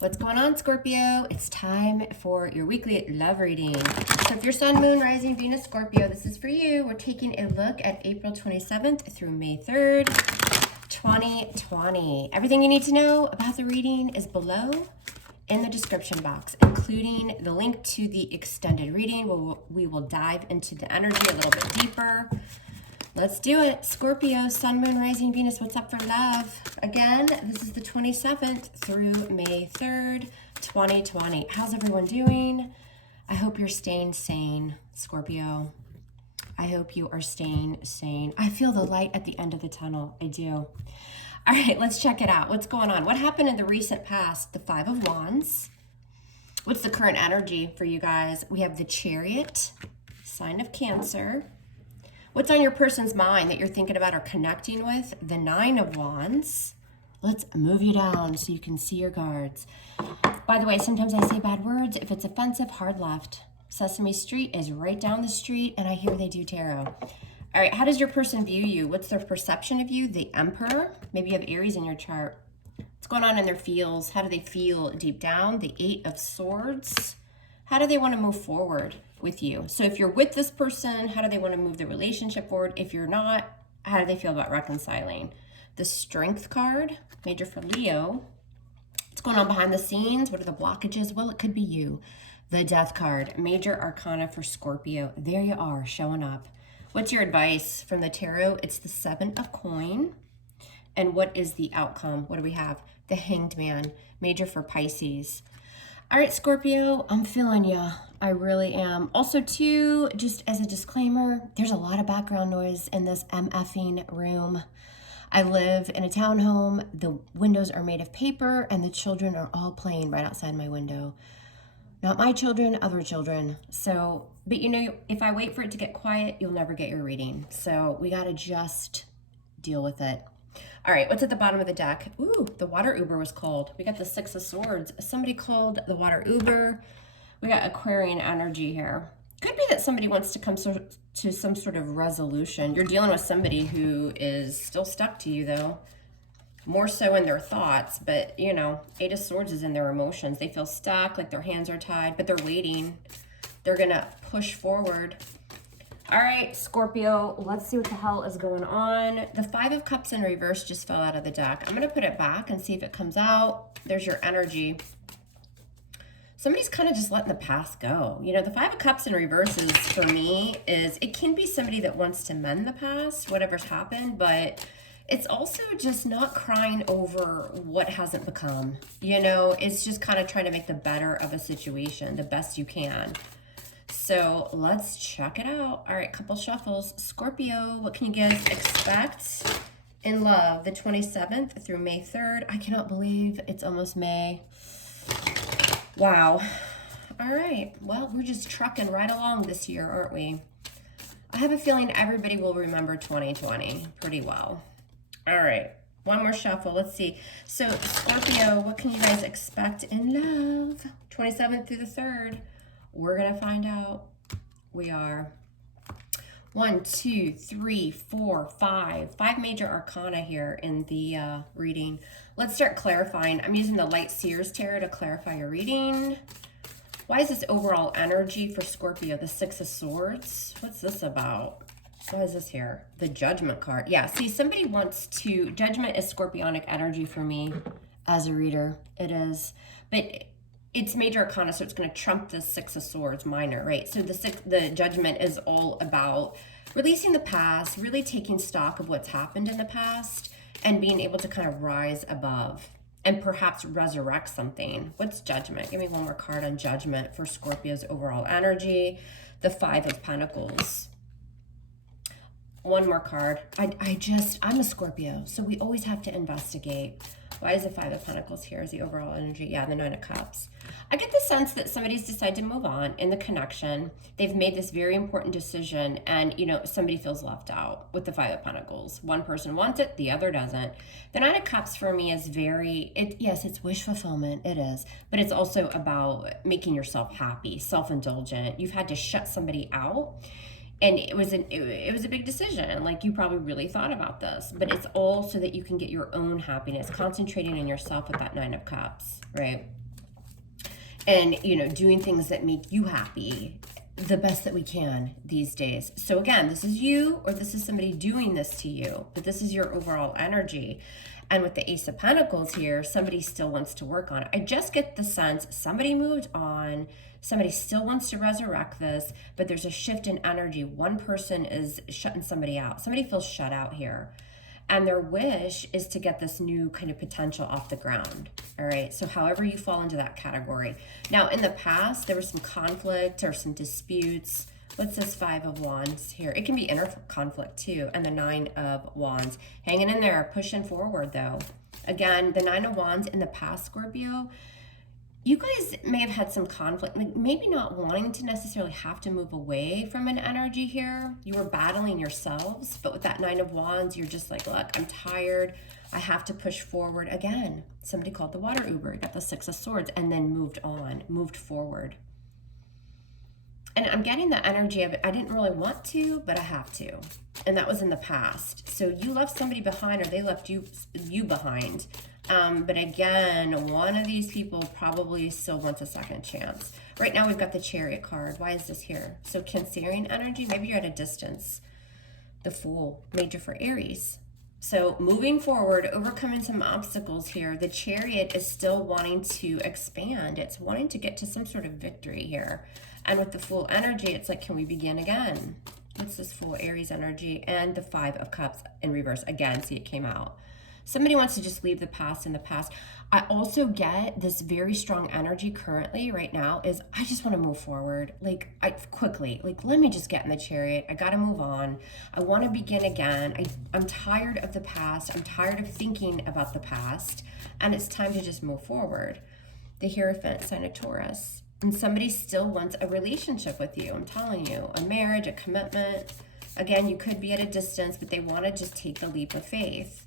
What's going on, Scorpio? It's time for your weekly love reading. So if your sun, moon, rising, Venus, Scorpio, this is for you. We're taking a look at April 27th through May 3rd, 2020. Everything you need to know about the reading is below in the description box, including the link to the extended reading. We will dive into the energy a little bit deeper. Let's do it. Scorpio, sun, moon, rising, Venus, what's up for love? Again, this is the 27th through May 3rd, 2020. How's everyone doing? I hope you're staying sane, Scorpio. I hope you are staying sane. I feel the light at the end of the tunnel. I do. All right, let's check it out. What's going on? What happened in the recent past? The Five of Wands. What's the current energy for you guys? We have the Chariot, sign of Cancer. What's on your person's mind that you're thinking about or connecting with? The Nine of Wands. Let's move you down so you can see your cards. By the way, sometimes I say bad words. If it's offensive, hard left. Sesame Street is right down the street, and I hear they do tarot. All right, how does your person view you? What's their perception of you? The Emperor. Maybe you have Aries in your chart. What's going on in their feels? How do they feel deep down? The Eight of Swords. How do they want to move forward with you? So if you're with this person, how do they want to move the relationship forward? If you're not, how do they feel about reconciling? The Strength card, major for Leo. What's going on behind the scenes? What are the blockages? Well, it could be you. The Death card, major arcana for Scorpio. There you are, showing up. What's your advice from the tarot? It's the Seven of Coin. And what is the outcome? What do we have? The Hanged Man, major for Pisces. All right, Scorpio, I'm feeling ya. I really am. Also, too, just as a disclaimer, there's a lot of background noise in this MFing room. I live in a townhome. The windows are made of paper, and the children are all playing right outside my window. Not my children, other children. So, but you know, if I wait for it to get quiet, you'll never get your reading. So we got to just deal with it. All right, what's at the bottom of the deck? Ooh, the water uber was called. We got the Six of Swords. Somebody called the water uber. We got Aquarian energy here. Could be that somebody wants to come to some sort of resolution. You're dealing with somebody who is still stuck to you, though. More so in their thoughts, but, you know, Eight of Swords is in their emotions. They feel stuck, like their hands are tied, but they're waiting. They're going to push forward. All right, Scorpio, let's see what the hell is going on. The Five of Cups in reverse just fell out of the deck. I'm going to put it back and see if it comes out. There's your energy. Somebody's kind of just letting the past go. You know, the Five of Cups in reverse is, for me, it can be somebody that wants to mend the past, whatever's happened, but it's also just not crying over what hasn't become. You know, it's just kind of trying to make the better of a situation, the best you can. So let's check it out. All right, couple shuffles. Scorpio, what can you guys expect in love the 27th through May 3rd? I cannot believe it's almost May. Wow. All right. Well, we're just trucking right along this year, aren't we? I have a feeling everybody will remember 2020 pretty well. All right. One more shuffle. Let's see. So, Scorpio, what can you guys expect in love? 27th through the 3rd. We're going to find out. We are 1, 2, 3, 4, 5. 5 major arcana here in the reading. Let's start clarifying. I'm using the Light Seers Tarot to clarify your reading. Why is this overall energy for Scorpio? The Six of Swords. What's this about? What is this here? The Judgment card. Yeah, see, somebody wants to... Judgment is Scorpionic energy for me as a reader. It is. But it's major arcana, so it's going to trump the Six of Swords minor, right? So the Judgment is all about releasing the past, really taking stock of what's happened in the past, and being able to kind of rise above and perhaps resurrect something. What's Judgment? Give me one more card on Judgment for Scorpio's overall energy. The Five of Pentacles. One more card. I'm a Scorpio, so we always have to investigate. Why is the Five of Pentacles here as the overall energy? Yeah, the Nine of Cups. I get the sense that somebody's decided to move on in the connection. They've made this very important decision, and, you know, somebody feels left out with the Five of Pentacles. One person wants it, the other doesn't. The Nine of Cups for me is yes, it's wish fulfillment. It is. But it's also about making yourself happy, self-indulgent. You've had to shut somebody out. And it was a big decision. Like, you probably really thought about this, but it's all so that you can get your own happiness, concentrating on yourself with that Nine of Cups, right? and, you know, doing things that make you happy the best that we can these days. So again, this is you, or this is somebody doing this to you, but this is your overall energy. And with the Ace of Pentacles here, somebody still wants to work on it. I just get the sense somebody moved on, somebody still wants to resurrect this, but there's a shift in energy. One person is shutting somebody out. Somebody feels shut out here. And their wish is to get this new kind of potential off the ground. All right, so however you fall into that category. Now, in the past, there was some conflict or some disputes. What's this Five of Wands here? It can be inner conflict too. And the Nine of Wands. Hanging in there, pushing forward though. Again, the Nine of Wands in the past, Scorpio, you guys may have had some conflict, maybe not wanting to necessarily have to move away from an energy here. You were battling yourselves, but with that Nine of Wands, you're just like, look, I'm tired. I have to push forward. Again, somebody called the water Uber, got the Six of Swords, and then moved on, moved forward. And I'm getting the energy of it. I didn't really want to, but I have to. And that was in the past. So you left somebody behind, or they left you behind. But again, one of these people probably still wants a second chance. Right now we've got the Chariot card. Why is this here? So Cancerian energy, maybe you're at a distance. The Fool, major for Aries. So moving forward, overcoming some obstacles here. The Chariot is still wanting to expand. It's wanting to get to some sort of victory here. And with the Fool energy, it's like, can we begin again? What's this Fool Aries energy? And the Five of Cups in reverse. Again, see, it came out. Somebody wants to just leave the past in the past. I also get this very strong energy currently right now is I just want to move forward. Like, quickly, like, let me just get in the Chariot. I got to move on. I want to begin again. I'm tired of the past. I'm tired of thinking about the past. And it's time to just move forward. The Hierophant, sign of Taurus. And somebody still wants a relationship with you. I'm telling you, a marriage, a commitment. Again, you could be at a distance, but they want to just take the leap of faith.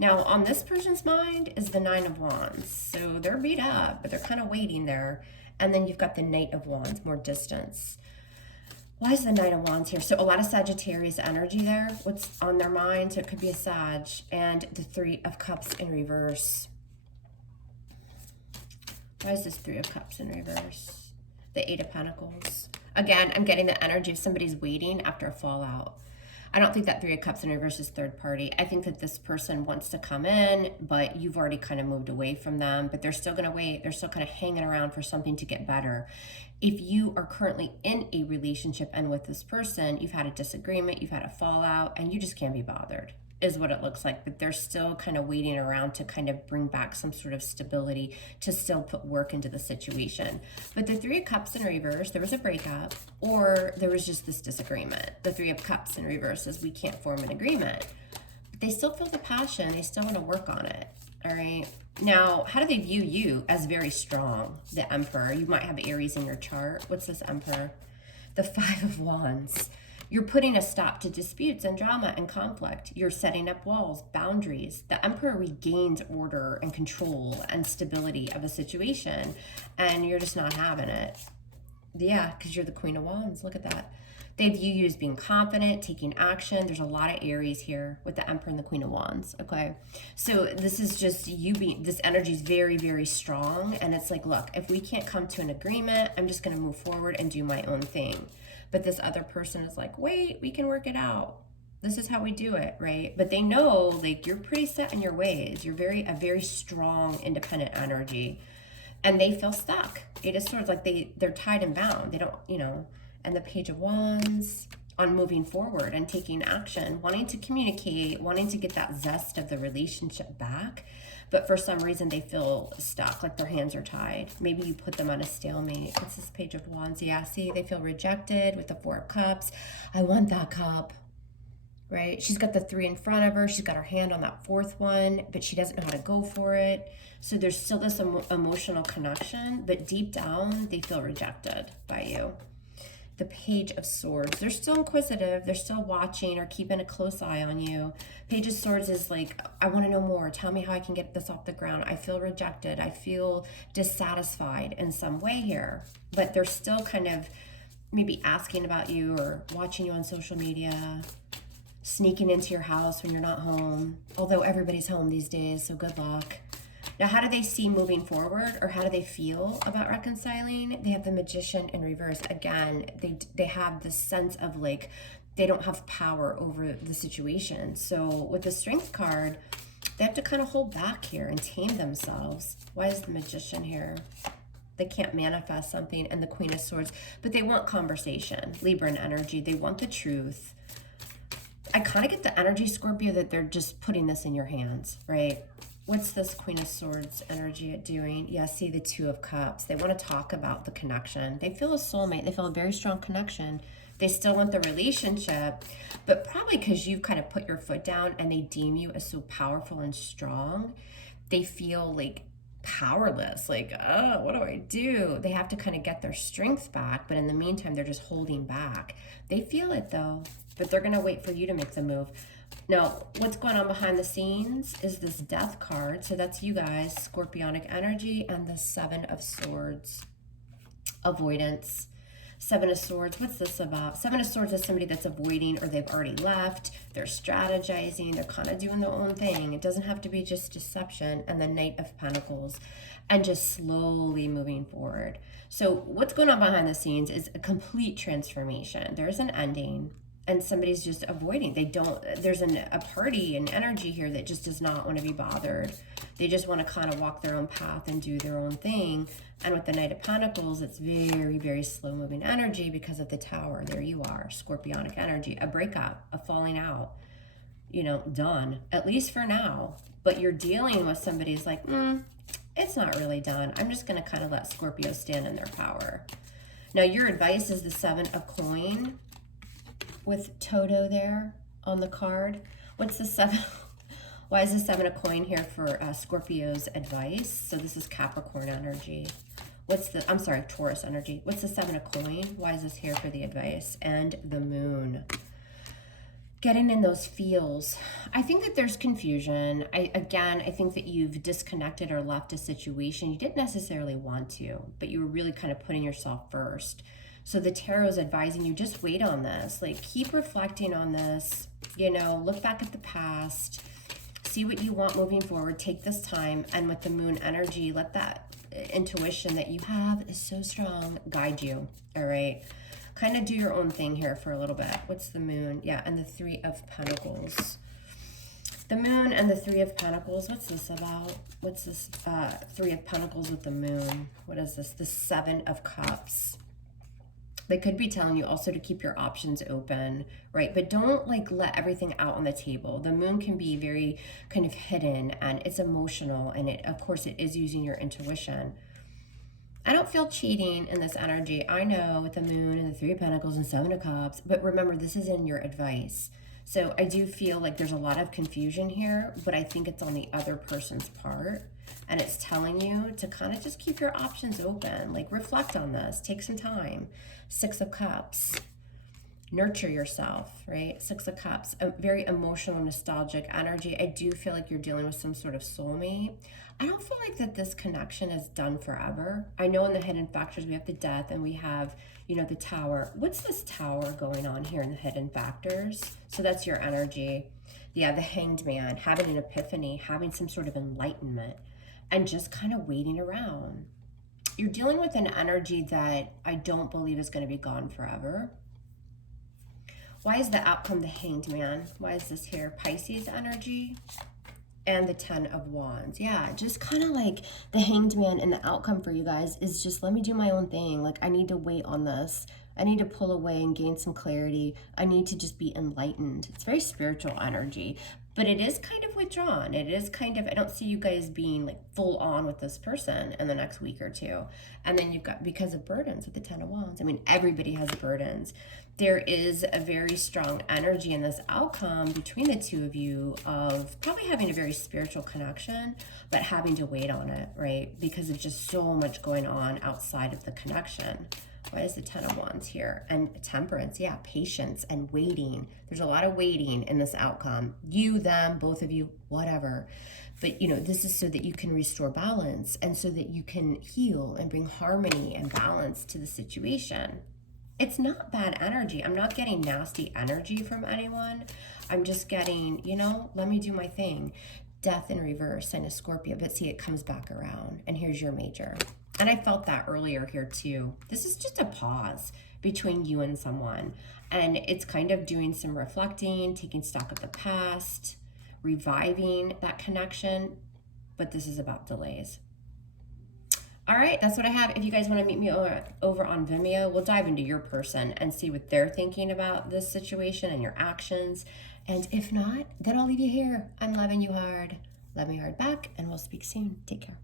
Now, on this person's mind is the Nine of Wands. So they're beat up, but they're kind of waiting there. And then you've got the Knight of Wands, more distance. Why is the Knight of Wands here? So a lot of Sagittarius energy there. What's on their mind? So it could be a Sag. And the Three of Cups in reverse. Why is this Three of Cups in reverse? The Eight of Pentacles. Again, I'm getting the energy of somebody's waiting after a fallout. I don't think that Three of Cups in reverse is third party. I think that this person wants to come in, but you've already kind of moved away from them, but they're still going to wait. They're still kind of hanging around for something to get better. If you are currently in a relationship and with this person, you've had a disagreement, you've had a fallout, and you just can't be bothered, is what it looks like. But they're still kind of waiting around to kind of bring back some sort of stability, to still put work into the situation. But the Three of Cups in reverse, there was a breakup, or there was just this disagreement. The Three of Cups in reverse is we can't form an agreement. But they still feel the passion. They still want to work on it. All right. Now, how do they view you? As very strong. The Emperor. You might have Aries in your chart. What's this Emperor? The Five of Wands. You're putting a stop to disputes and drama and conflict. You're setting up walls, boundaries. The Emperor regains order and control and stability of a situation, and you're just not having it. Yeah, because you're the Queen of Wands. Look at that. They view you as being confident, taking action. There's a lot of Aries here with the Emperor and the Queen of Wands, okay? So this is just you being, this energy is very, very strong, and it's like, look, if we can't come to an agreement, I'm just going to move forward and do my own thing. But this other person is like, wait, we can work it out. This is how we do it, right? But they know, like, you're pretty set in your ways. You're a very strong, independent energy. And they feel stuck. Eight of Swords, like they're tied and bound. They don't, you know. And the Page of Wands on moving forward and taking action, wanting to communicate, wanting to get that zest of the relationship back. But for some reason, they feel stuck, like their hands are tied. Maybe you put them on a stalemate. What's this Page of Wands? Yeah, see, they feel rejected with the Four of Cups. I want that cup, right? She's got the three in front of her. She's got her hand on that fourth one, but she doesn't know how to go for it. So there's still this emotional connection, but deep down, they feel rejected by you. The Page of Swords. They're still inquisitive. They're still watching or keeping a close eye on you. Page of Swords is like, I want to know more. Tell me how I can get this off the ground. I feel rejected. I feel dissatisfied in some way here. But they're still kind of maybe asking about you or watching you on social media, sneaking into your house when you're not home. Although everybody's home these days, so good luck. Now, how do they see moving forward, or how do they feel about reconciling? They have the Magician in reverse. Again, they have this sense of like they don't have power over the situation. So with the Strength card, they have to kind of hold back here and tame themselves. Why is the Magician here? They can't manifest something, and the Queen of Swords, but they want conversation. Libra energy, they want the truth. I kind of get the energy, Scorpio, that they're just putting this in your hands, right? What's this Queen of Swords energy doing? Yeah, see the Two of Cups. They want to talk about the connection. They feel a soulmate. They feel a very strong connection. They still want the relationship, but probably because you've kind of put your foot down and they deem you as so powerful and strong, they feel like powerless, like, oh, what do I do? They have to kind of get their strength back, but in the meantime, they're just holding back. They feel it though, but they're going to wait for you to make the move. Now, what's going on behind the scenes is this Death card. So that's you guys, Scorpionic energy, and the Seven of Swords, avoidance. Seven of Swords, what's this about? Seven of Swords is somebody that's avoiding, or they've already left. They're strategizing. They're kind of doing their own thing. It doesn't have to be just deception. And the Knight of Pentacles, and just slowly moving forward. So what's going on behind the scenes is a complete transformation. There's an ending, and somebody's just avoiding. There's a party and energy here that just does not want to be bothered. They just want to kind of walk their own path and do their own thing. And with the Knight of Pentacles, it's very, very slow moving energy because of the Tower. There you are, Scorpionic energy, a breakup, a falling out, you know, done, at least for now. But you're dealing with somebody's like, it's not really done. I'm just going to kind of let Scorpio stand in their power. Now, your advice is the Seven of Coin with Toto there on the card. What's the seven? Why is the Seven of Coin here for Scorpio's advice? So this is Capricorn energy. I'm sorry, Taurus energy. What's the Seven of Coin? Why is this here for the advice? And the Moon. Getting in those feels. I think that there's confusion. I think that you've disconnected or left a situation. You didn't necessarily want to, but you were really kind of putting yourself first. So the tarot is advising you, just wait on this. Like, keep reflecting on this. You know, look back at the past. See what you want moving forward. Take this time. And with the Moon energy, let that intuition that you have is so strong guide you. All right. Kind of do your own thing here for a little bit. What's the Moon? Yeah, and the Three of Pentacles. The Moon and the Three of Pentacles. What's this about? What's this Three of Pentacles with the Moon? What is this? The Seven of Cups. They could be telling you also to keep your options open, right? But don't like let everything out on the table. The Moon can be very kind of hidden, and it's emotional, and of course it is using your intuition. I don't feel cheating in this energy. I know with the Moon and the Three of Pentacles and Seven of Cups, but remember, this is in your advice. So I do feel like there's a lot of confusion here, but I think it's on the other person's part. And it's telling you to kind of just keep your options open. Like, reflect on this. Take some time. Six of Cups. Nurture yourself, right? Six of Cups. A very emotional, nostalgic energy. I do feel like you're dealing with some sort of soulmate. I don't feel like that this connection is done forever. I know in the hidden factors we have the Death and we have, you know, the Tower. What's this Tower going on here in the hidden factors? So that's your energy. Yeah, the Hanged Man. Having an epiphany. Having some sort of enlightenment. And just kind of waiting around. You're dealing with an energy that I don't believe is going to be gone forever. Why is the outcome the Hanged Man? Why is this here? Pisces energy and the Ten of Wands. Yeah, just kind of like the Hanged Man, and the outcome for you guys is just let me do my own thing. Like, I need to wait on this. I need to pull away and gain some clarity. I need to just be enlightened. It's very spiritual energy. But it is kind of withdrawn. It is kind of, I don't see you guys being like full on with this person in the next week or two. And then you've got, because of burdens with the Ten of Wands. I mean, everybody has burdens. There is a very strong energy in this outcome between the two of you of probably having a very spiritual connection, but having to wait on it, right? Because of just so much going on outside of the connection. Why is the Ten of Wands here? And Temperance, yeah, patience and waiting. There's a lot of waiting in this outcome. You, them, both of you, whatever. But, you know, this is so that you can restore balance and so that you can heal and bring harmony and balance to the situation. It's not bad energy. I'm not getting nasty energy from anyone. I'm just getting, you know, let me do my thing. Death in reverse, sign of Scorpio, but see, it comes back around. And here's your major. And I felt that earlier here too. This is just a pause between you and someone. And it's kind of doing some reflecting, taking stock of the past, reviving that connection. But this is about delays. All right, that's what I have. If you guys want to meet me over on Vimeo, we'll dive into your person and see what they're thinking about this situation and your actions. And if not, then I'll leave you here. I'm loving you hard. Love me hard back, and we'll speak soon. Take care.